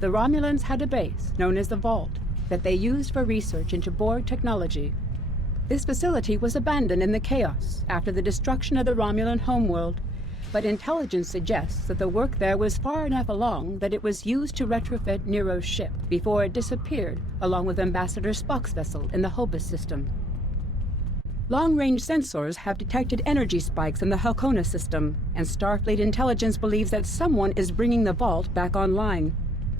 The Romulans had a base, known as the Vault, that they used for research into Borg technology. This facility was abandoned in the chaos after the destruction of the Romulan homeworld, but intelligence suggests that the work there was far enough along that it was used to retrofit Nero's ship before it disappeared along with Ambassador Spock's vessel in the Hobus system. Long-range sensors have detected energy spikes in the Halcona system, and Starfleet intelligence believes that someone is bringing the Vault back online.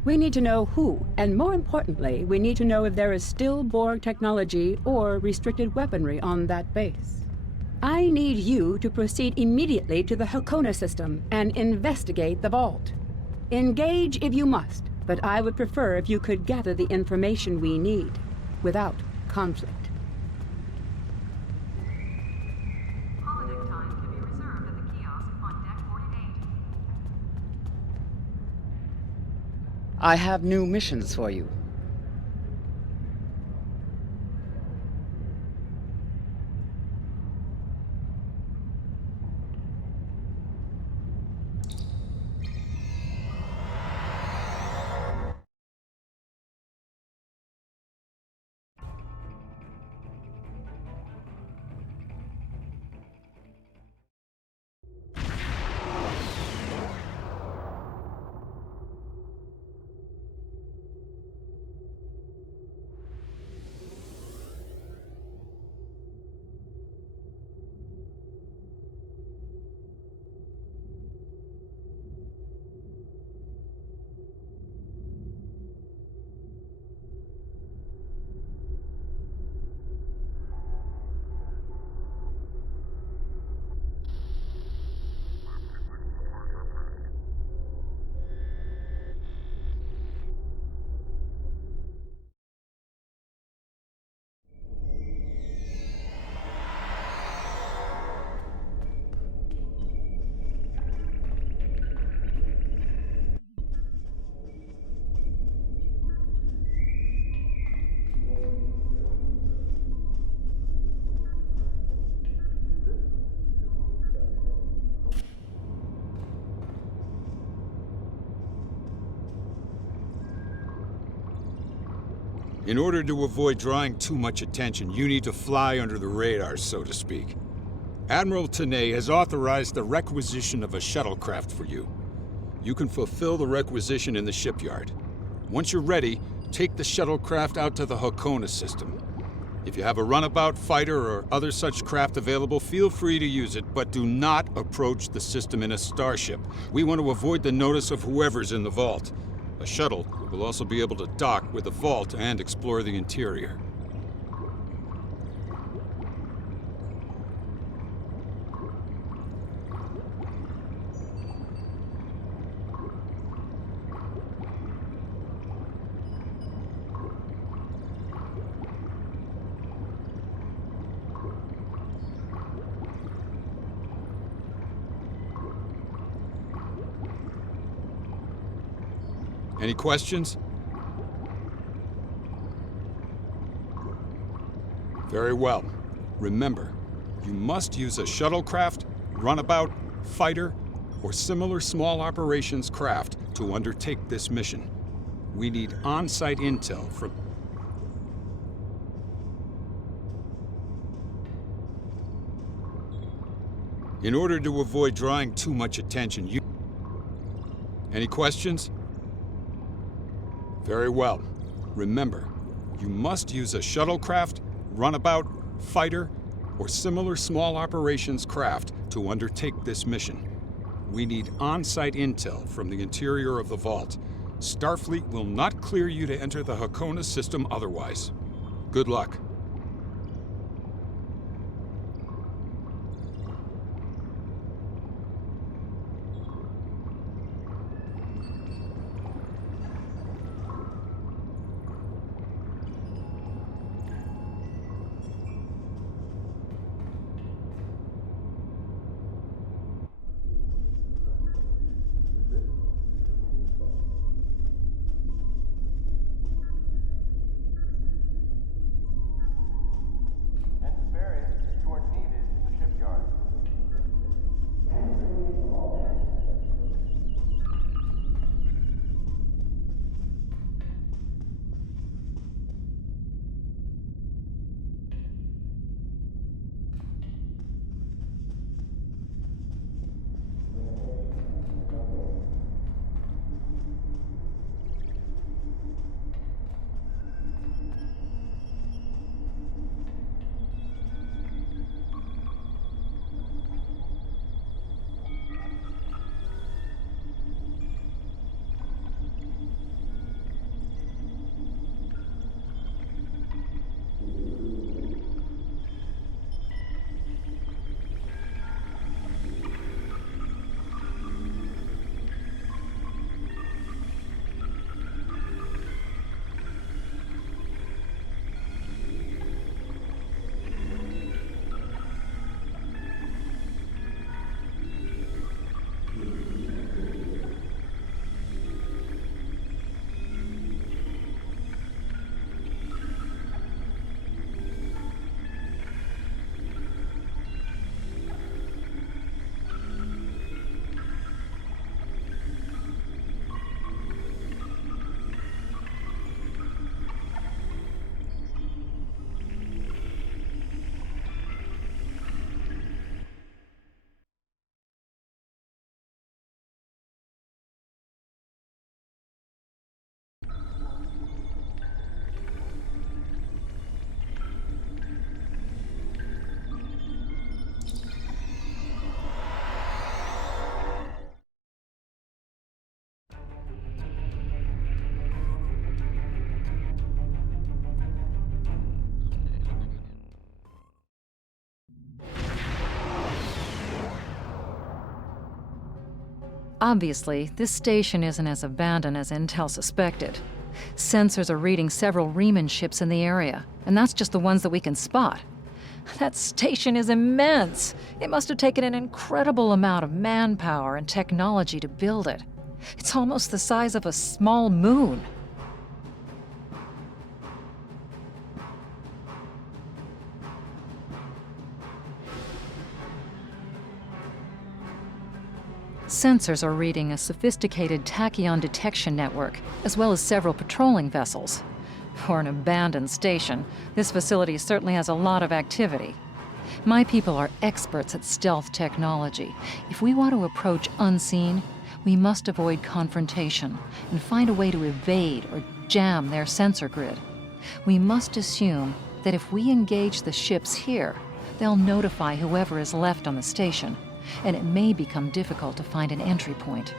We need to know who, and more importantly, we need to know if there is still Borg technology or restricted weaponry on that base. I need you to proceed immediately to the Halcona system and investigate the Vault. Engage if you must, but I would prefer if you could gather the information we need without conflict. Holodeck time can be reserved at the kiosk on deck 48. I have new missions for you. In order to avoid drawing too much attention, you need to fly under the radar, so to speak. Admiral Tenay has authorized the requisition of a shuttlecraft for you. You can fulfill the requisition in the shipyard. Once you're ready, take the shuttlecraft out to the Halcona system. If you have a runabout, fighter, or other such craft available, feel free to use it, but do not approach the system in a starship. We want to avoid the notice of whoever's in the vault. A shuttle will also be able to dock with the vault and explore the interior. Any questions? Very well. Remember, you must use a shuttlecraft, runabout, fighter, or similar small operations craft to undertake this mission. We need on-site intel from... In order to avoid drawing too much attention, you... Any questions? Very well. Remember, you must use a shuttlecraft, runabout, fighter, or similar small operations craft to undertake this mission. We need on-site intel from the interior of the vault. Starfleet will not clear you to enter the Halcona system otherwise. Good luck. Obviously, this station isn't as abandoned as Intel suspected. Sensors are reading several Riemann ships in the area, and that's just the ones that we can spot. That station is immense. It must have taken an incredible amount of manpower and technology to build it. It's almost the size of a small moon. Sensors are reading a sophisticated tachyon detection network, as well as several patrolling vessels. For an abandoned station, this facility certainly has a lot of activity. My people are experts at stealth technology. If we want to approach unseen, we must avoid confrontation and find a way to evade or jam their sensor grid. We must assume that if we engage the ships here, they'll notify whoever is left on the station, and it may become difficult to find an entry point.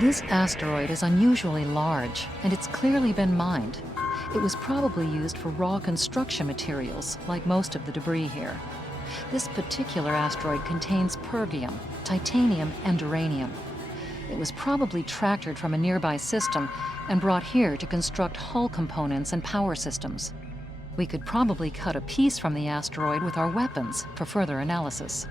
This asteroid is unusually large, and it's clearly been mined. It was probably used for raw construction materials, like most of the debris here. This particular asteroid contains pergium, titanium, and uranium. It was probably tractored from a nearby system and brought here to construct hull components and power systems. We could probably cut a piece from the asteroid with our weapons for further analysis.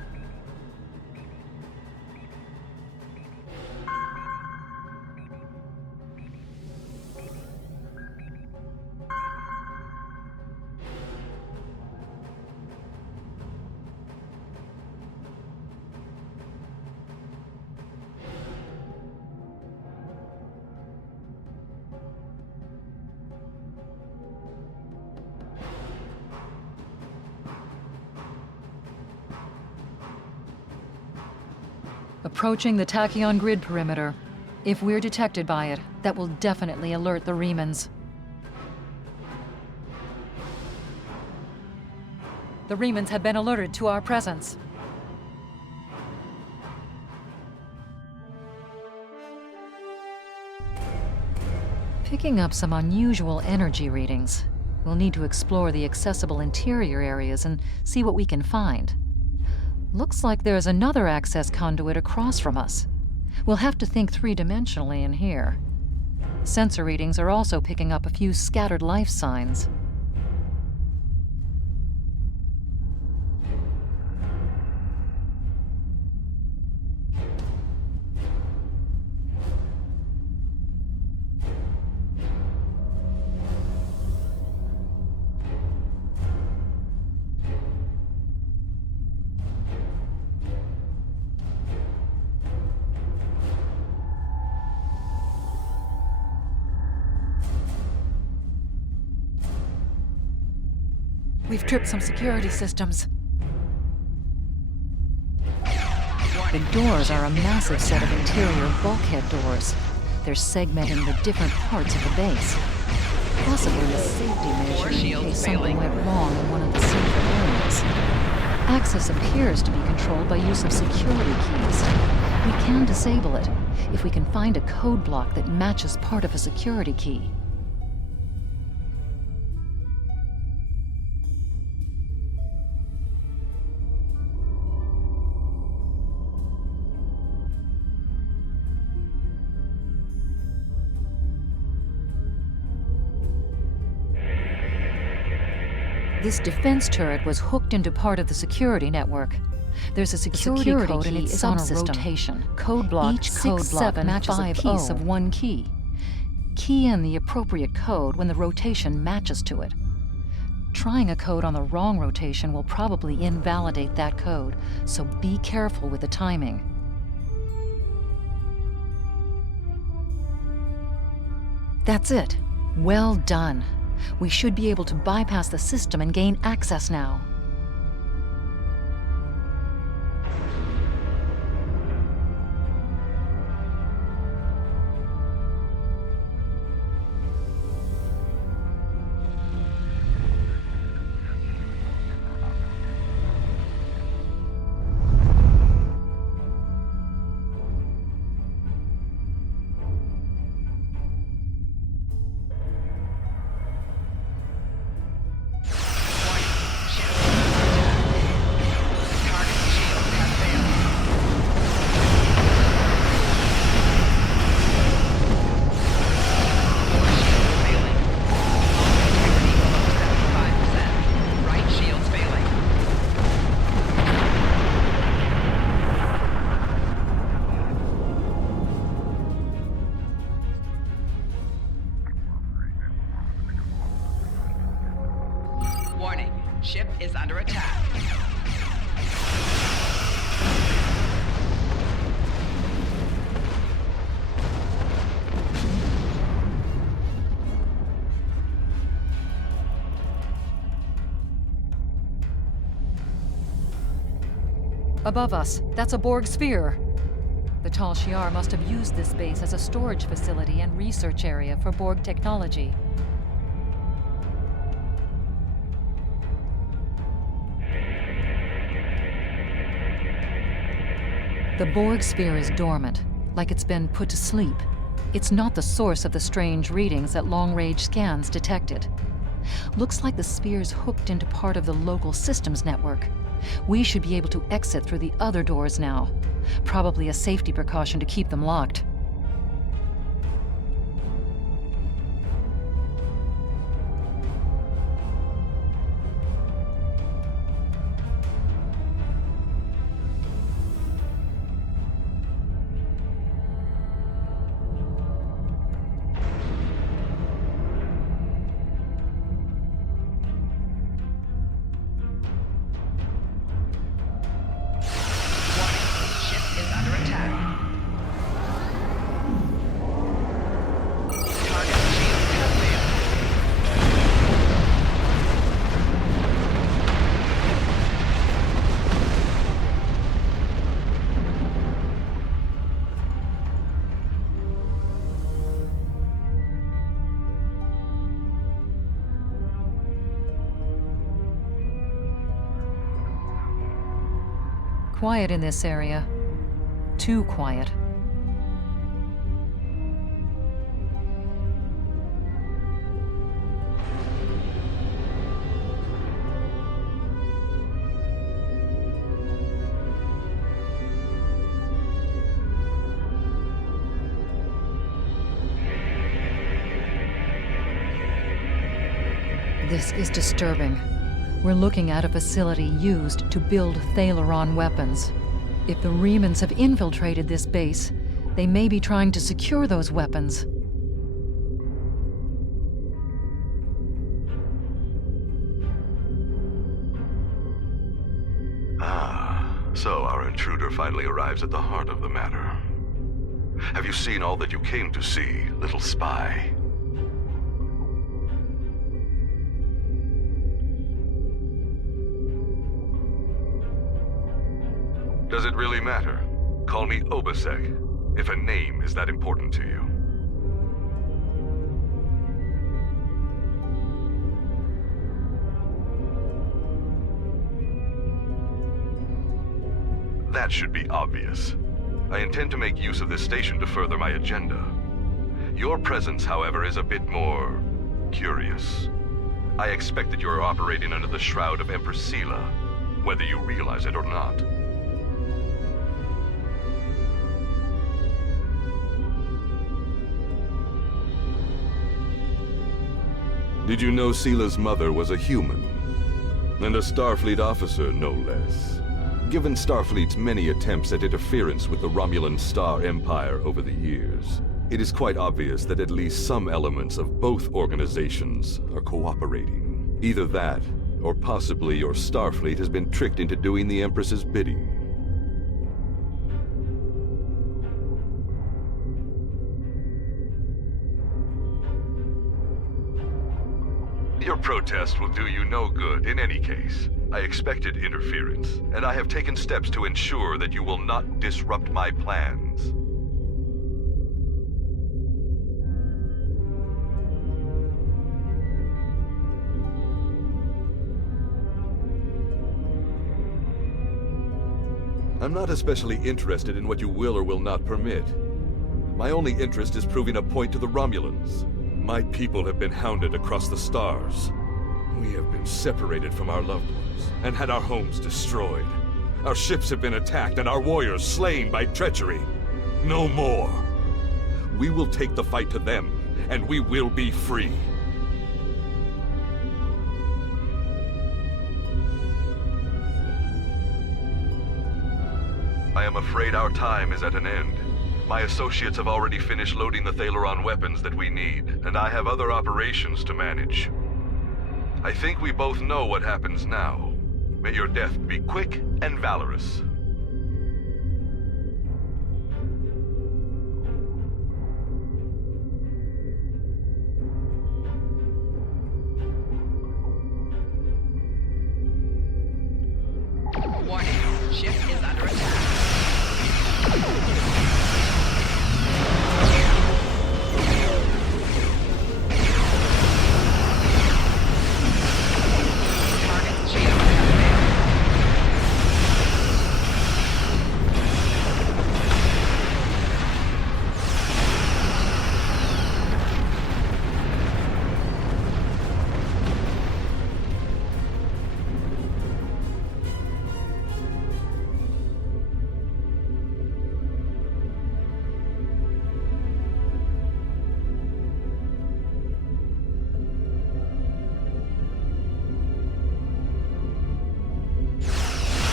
Approaching the tachyon grid perimeter. If we're detected by it, that will definitely alert the Riemanns. The Riemanns have been alerted to our presence. Picking up some unusual energy readings. We'll need to explore the accessible interior areas and see what we can find. Looks like there's another access conduit across from us. We'll have to think three-dimensionally in here. Sensor readings are also picking up a few scattered life signs. We've tripped some security systems. The doors are a massive set of interior bulkhead doors. They're segmenting the different parts of the base. Possibly a safety measure in case something went wrong in one of the central areas. Access appears to be controlled by use of security keys. We can disable it if we can find a code block that matches part of a security key. This defense turret was hooked into part of the security network. There's a security code in its subsystem. Code block each code block matches a piece of one key. Key in the appropriate code when the rotation matches to it. Trying a code on the wrong rotation will probably invalidate that code, so be careful with the timing. That's it. Well done. We should be able to bypass the system and gain access now. Ship is under attack. Above us, that's a Borg sphere. The Tal Shiar must have used this base as a storage facility and research area for Borg technology. The Borg sphere is dormant, like it's been put to sleep. It's not the source of the strange readings that long-range scans detected. Looks like the sphere's hooked into part of the local systems network. We should be able to exit through the other doors now. Probably a safety precaution to keep them locked. Quiet in this area. Too quiet. This is disturbing. We're looking at a facility used to build Thalaron weapons. If the Remans have infiltrated this base, they may be trying to secure those weapons. So our intruder finally arrives at the heart of the matter. Have you seen all that you came to see, little spy? Does it really matter? Call me Obasek, if a name is that important to you. That should be obvious. I intend to make use of this station to further my agenda. Your presence, however, is a bit more curious. I expect that you are operating under the shroud of Empress Sela, whether you realize it or not. Did you know Sela's mother was a human? And a Starfleet officer, no less. Given Starfleet's many attempts at interference with the Romulan Star Empire over the years, it is quite obvious that at least some elements of both organizations are cooperating. Either that, or possibly your Starfleet has been tricked into doing the Empress's bidding. Your protest will do you no good in any case. I expected interference, and I have taken steps to ensure that you will not disrupt my plans. I'm not especially interested in what you will or will not permit. My only interest is proving a point to the Romulans. My people have been hounded across the stars. We have been separated from our loved ones and had our homes destroyed. Our ships have been attacked and our warriors slain by treachery. No more. We will take the fight to them, and we will be free. I am afraid our time is at an end. My associates have already finished loading the Thalaron weapons that we need, and I have other operations to manage. I think we both know what happens now. May your death be quick and valorous. Warning, ship is under attack. Target's shield has failed.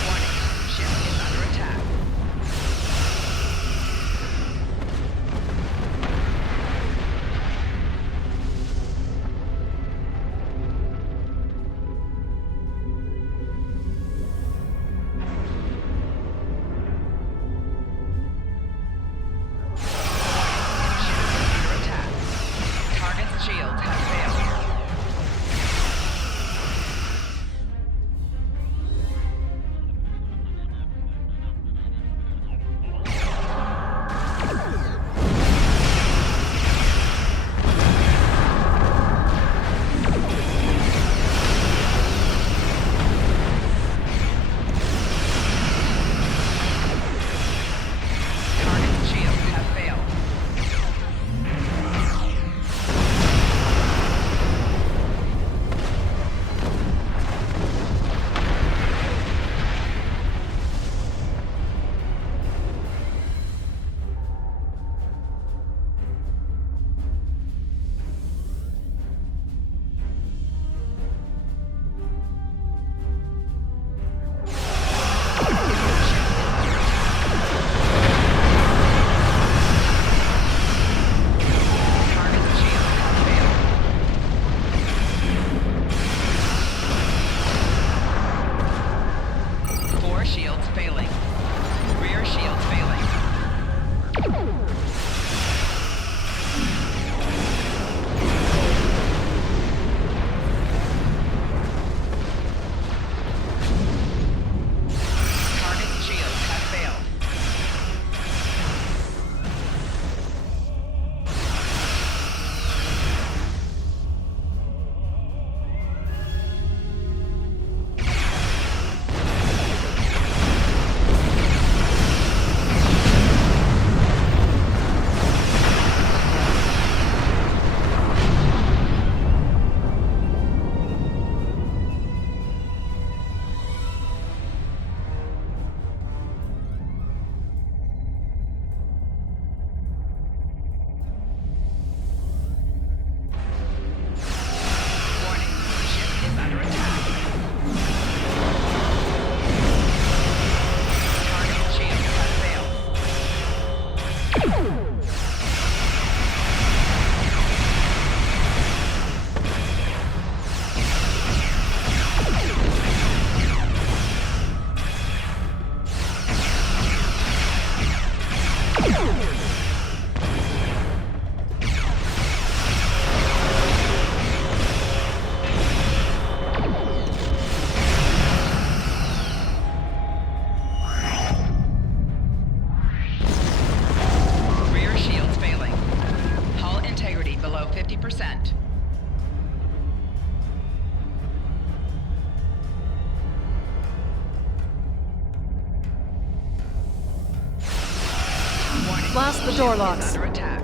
Warning, ship is under attack. Ship is under attack. Target's shields have failed. Target's shields have failed. Target's shields have failed. Four shields failing. Rear shields failing. Target's shields have failed. Warning, ship is under attack. Target's shields have failed. Rear shields failing. Hull integrity below 50%. Warning, Blast the door ship locks. is under attack.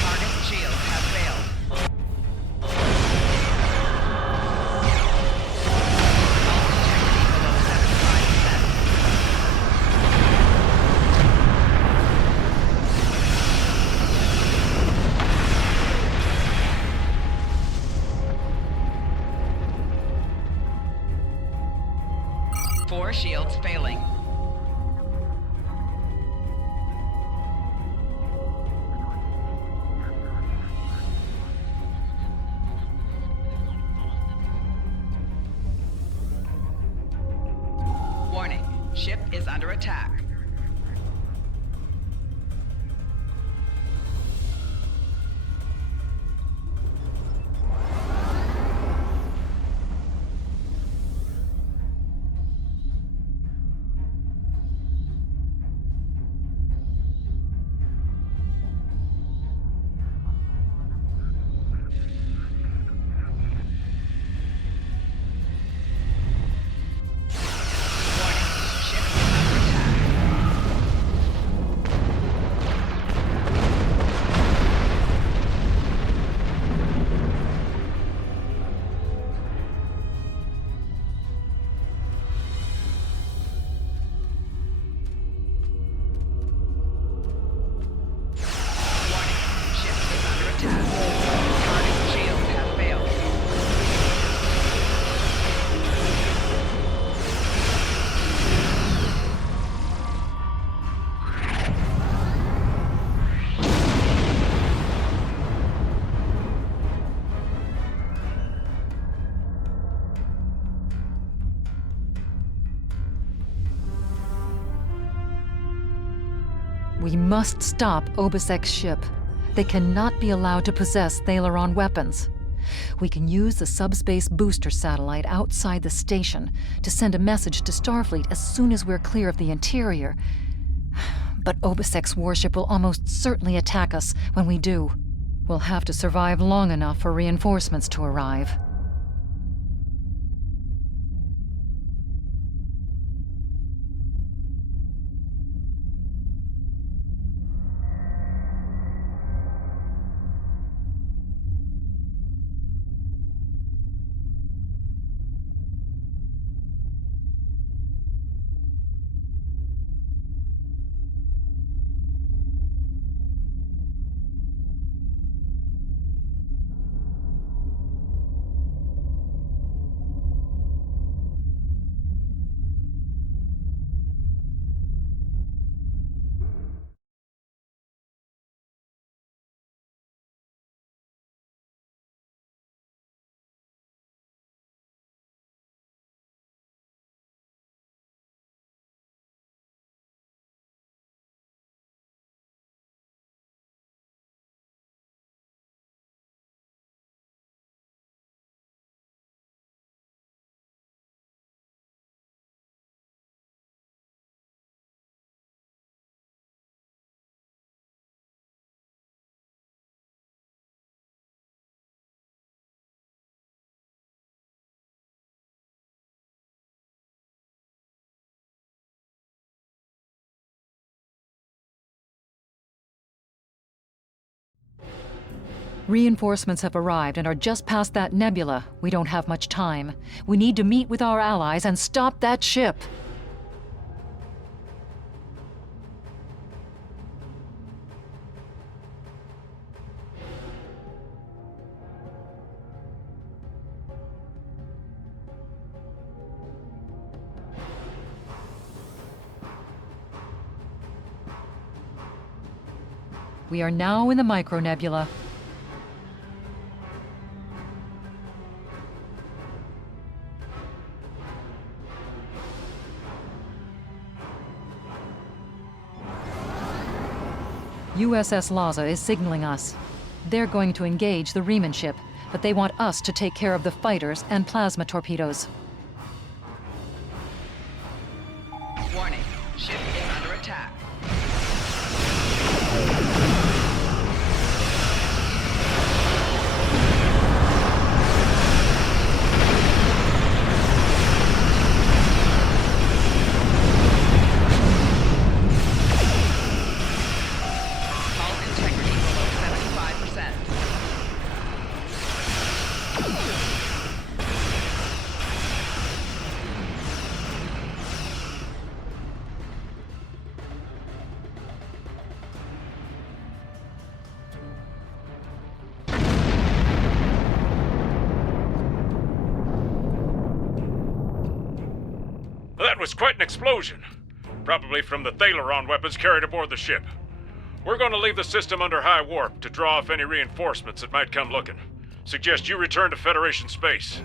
Target's shields have failed. Hull integrity below 75%. Ship is under attack. We must stop Obisek's ship. They cannot be allowed to possess Thaleron weapons. We can use the subspace booster satellite outside the station to send a message to Starfleet as soon as we're clear of the interior. But Obisek's warship will almost certainly attack us when we do. We'll have to survive long enough for reinforcements to arrive. Reinforcements have arrived and are just past that nebula. We don't have much time. We need to meet with our allies and stop that ship. We are now in the micronebula. USS Laza is signaling us. They're going to engage the Riemann ship, but they want us to take care of the fighters and plasma torpedoes. Warning, ship is under attack. That was quite an explosion. Probably from the Thaleron weapons carried aboard the ship. We're going to leave the system under high warp to draw off any reinforcements that might come looking. Suggest you return to Federation space.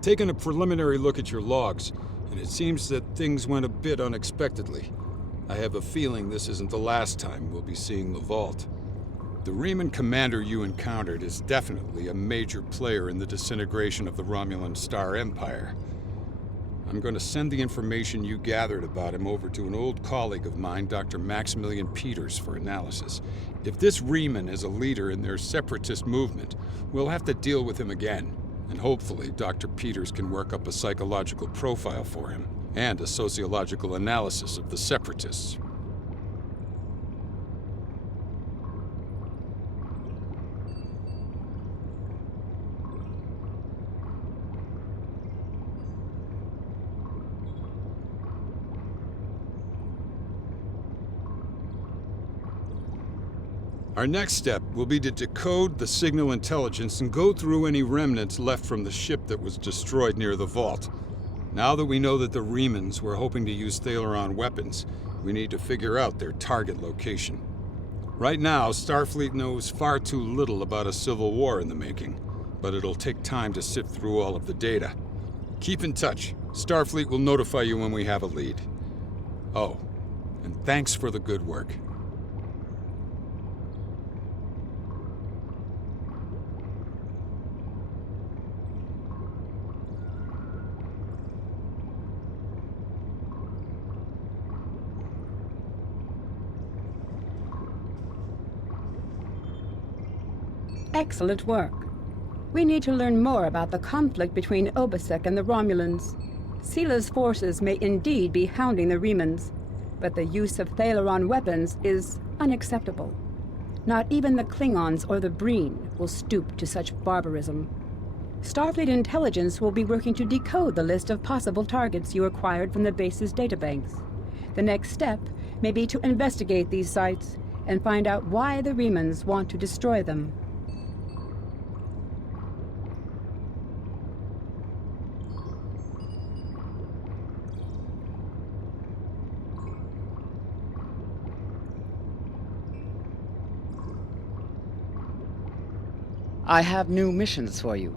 I've taken a preliminary look at your logs, and it seems that things went a bit unexpectedly. I have a feeling this isn't the last time we'll be seeing the vault. The Riemann commander you encountered is definitely a major player in the disintegration of the Romulan Star Empire. I'm going to send the information you gathered about him over to an old colleague of mine, Dr. Maximilian Peters, for analysis. If this Riemann is a leader in their separatist movement, we'll have to deal with him again. And hopefully, Dr. Peters can work up a psychological profile for him, and a sociological analysis of the separatists. Our next step will be to decode the signal intelligence and go through any remnants left from the ship that was destroyed near the vault. Now that we know that the Riemanns were hoping to use Thaleron weapons, we need to figure out their target location. Right now, Starfleet knows far too little about a civil war in the making, but it'll take time to sift through all of the data. Keep in touch. Starfleet will notify you when we have a lead. Oh, and thanks for the good work. Excellent work. We need to learn more about the conflict between Obasek and the Romulans. Sila's forces may indeed be hounding the Riemanns, but the use of Thaleron weapons is unacceptable. Not even the Klingons or the Breen will stoop to such barbarism. Starfleet intelligence will be working to decode the list of possible targets you acquired from the base's databanks. The next step may be to investigate these sites and find out why the Riemanns want to destroy them. I have new missions for you.